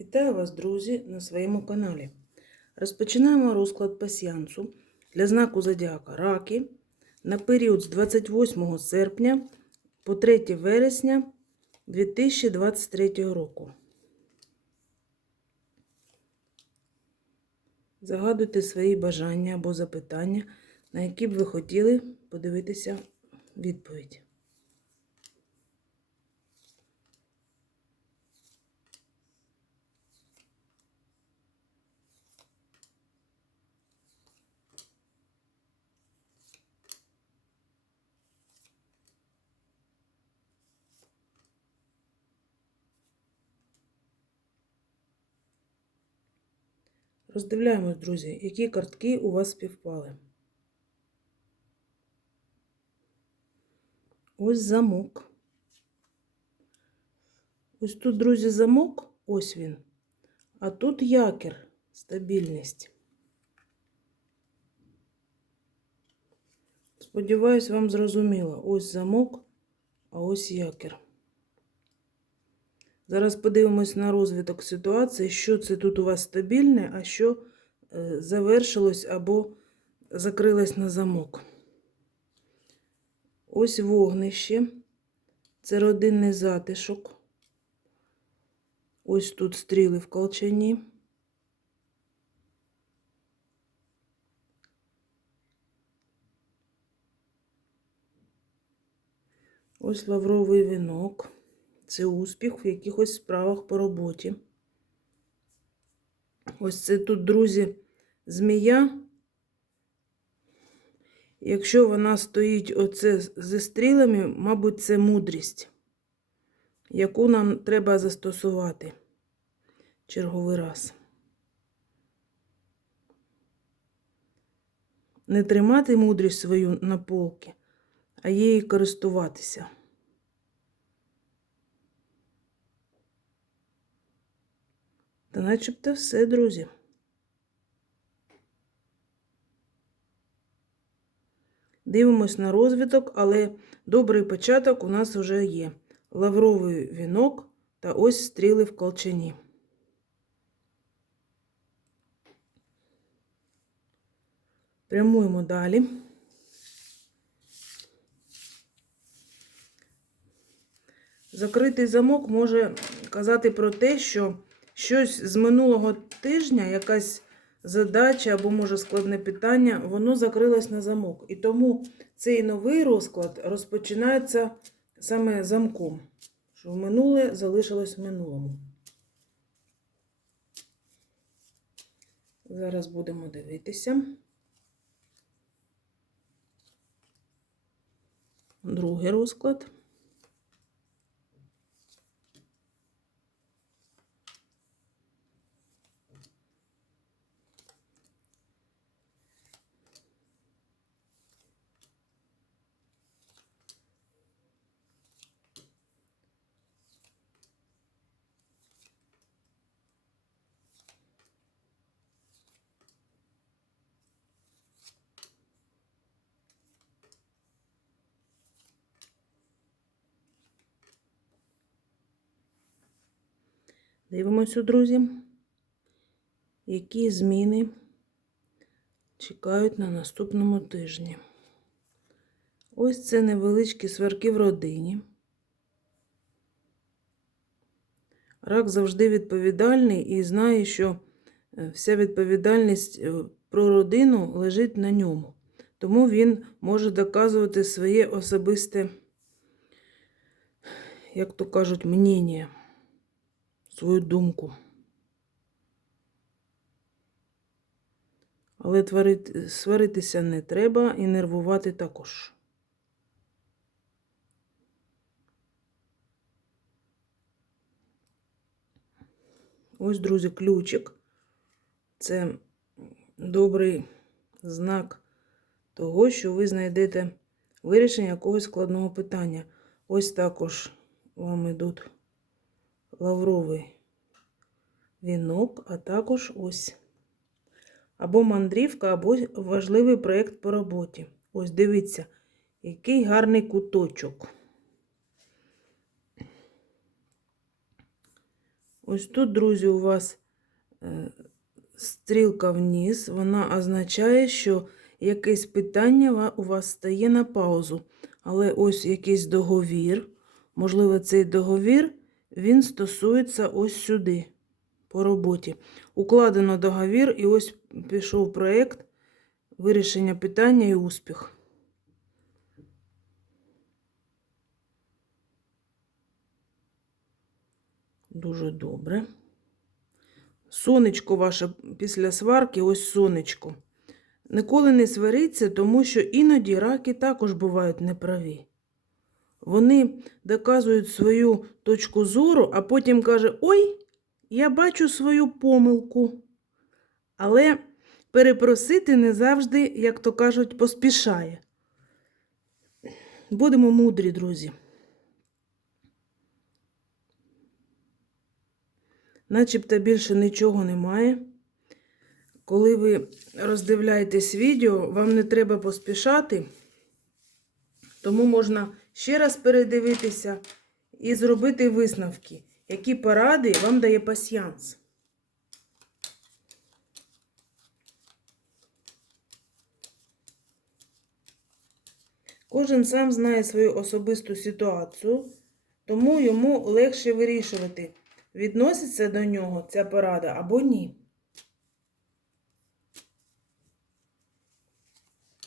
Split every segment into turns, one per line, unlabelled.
Вітаю вас, друзі, на своєму каналі. Розпочинаємо розклад пасіянсу для знаку Зодіака Раки на період з 28 серпня по 3 вересня 2023 року. Загадуйте свої бажання або запитання, на які б ви хотіли подивитися відповідь. Роздивляємось, друзі, які картки у вас співпали. Ось замок. Ось тут, друзі, замок, ось він. А тут якір, стабільність. Сподіваюсь, вам зрозуміло. Ось замок, а ось якір. Зараз подивимось на розвиток ситуації, що це тут у вас стабільне, а що е, завершилось або закрилось на замок. Ось вогнище. Це родинний затишок. Ось тут стріли в колчані. Ось лавровий вінок. Це успіх в якихось справах по роботі. Ось це тут, друзі, змія. Якщо вона стоїть оце зі стрілами, мабуть, це мудрість, яку нам треба застосувати черговий раз. Не тримати мудрість свою на полки, а її користуватися. Та начебто все, друзі. Дивимось на розвиток, але добрий початок у нас вже є. Лавровий вінок та ось стріли в колчані. Прямуємо далі. Закритий замок може казати про те, що щось з минулого тижня, якась задача або, може, складне питання, воно закрилось на замок. І тому цей новий розклад розпочинається саме замком, що в минуле залишилось в минулому. Зараз будемо дивитися. Другий розклад. Дивимося, друзі, які зміни чекають на наступному тижні. Ось це невеличкі сварки в родині. Рак завжди відповідальний і знає, що е, вся відповідальність е, про родину лежить на ньому. Тому він може доказувати своє особисте, як то кажуть, мнення свою думку. Але творити, сваритися не треба і нервувати також. Ось, друзі, ключик. Це добрий знак того, що ви знайдете вирішення якогось складного питання. Ось також вам ідуть лавровий вінок, а також ось або мандрівка, або важливий проєкт по роботі. Ось дивіться, який гарний куточок. Ось тут, друзі, у вас е, стрілка вниз, вона означає, що якесь питання у вас стає на паузу. Але ось якийсь договір. Можливо, цей договір він стосується ось сюди, по роботі. Укладено договір, і ось пішов проєкт вирішення питання і успіх. Дуже добре. Сонечко ваше після сварки, ось сонечко. Ніколи не сваріться, тому що іноді раки також бувають неправі. Вони доказують свою точку зору, а потім каже: Ой, я бачу свою помилку. Але перепросити не завжди, як то кажуть, поспішає. Будемо мудрі, друзі. Начебто більше нічого немає. Коли ви роздивляєтесь відео, вам не треба поспішати, тому можна ще раз передивитися і зробити висновки, які поради вам дає пасьянс. Кожен сам знає свою особисту ситуацію, тому йому легше вирішувати, відноситься до нього ця порада або ні.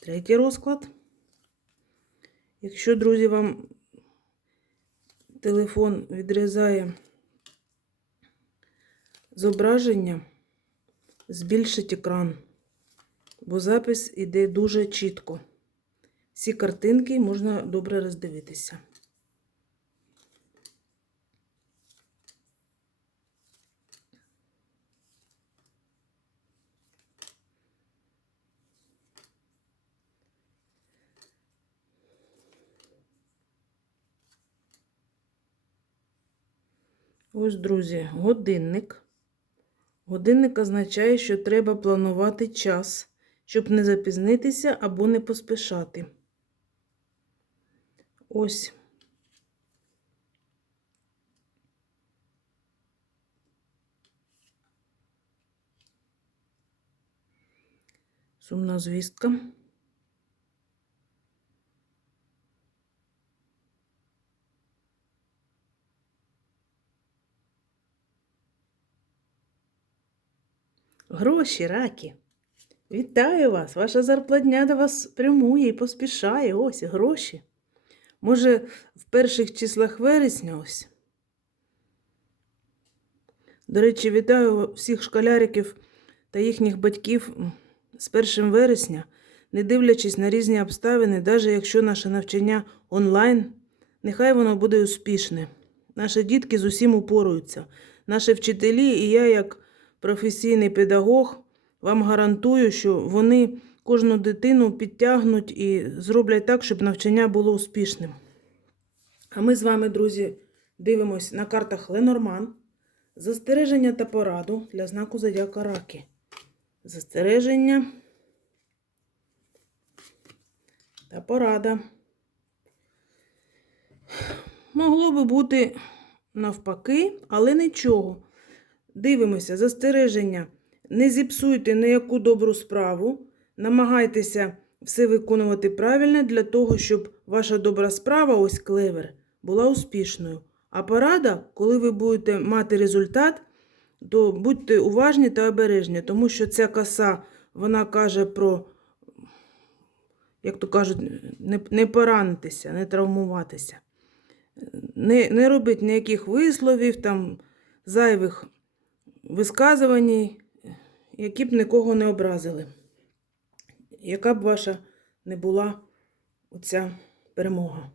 Третій розклад. Якщо, друзі, вам телефон відрізає зображення, збільшить екран, бо запис іде дуже чітко. Всі картинки можна добре роздивитися. Ось, друзі, годинник. Годинник означає, що треба планувати час, щоб не запізнитися або не поспішати. Ось. Сумна звістка. Гроші, раки. Вітаю вас! Ваша зарплатня до вас прямує і поспішає. Ось гроші. Може, в перших числах вересня ось. До речі, вітаю всіх школяриків та їхніх батьків з 1 вересня, не дивлячись на різні обставини, навіть якщо наше навчання онлайн, нехай воно буде успішне. Наші дітки з усім упоруються. Наші вчителі і я, як професійний педагог, вам гарантую, що вони кожну дитину підтягнуть і зроблять так, щоб навчання було успішним. А ми з вами, друзі, дивимось на картах Ленорман. Застереження та пораду для знаку Зодіака Раки. Застереження та порада. Могло би бути навпаки, але нічого. Дивимося, застереження. Не зіпсуйте ніяку добру справу. Намагайтеся все виконувати правильно для того, щоб ваша добра справа, ось клевер, була успішною. А порада, коли ви будете мати результат, то будьте уважні та обережні, тому що ця коса, вона каже про, як то кажуть, не, поранитися, не травмуватися. Не, не робіть ніяких висловів, там, зайвих висказувань, які б нікого не образили. Яка б ваша не була оця перемога.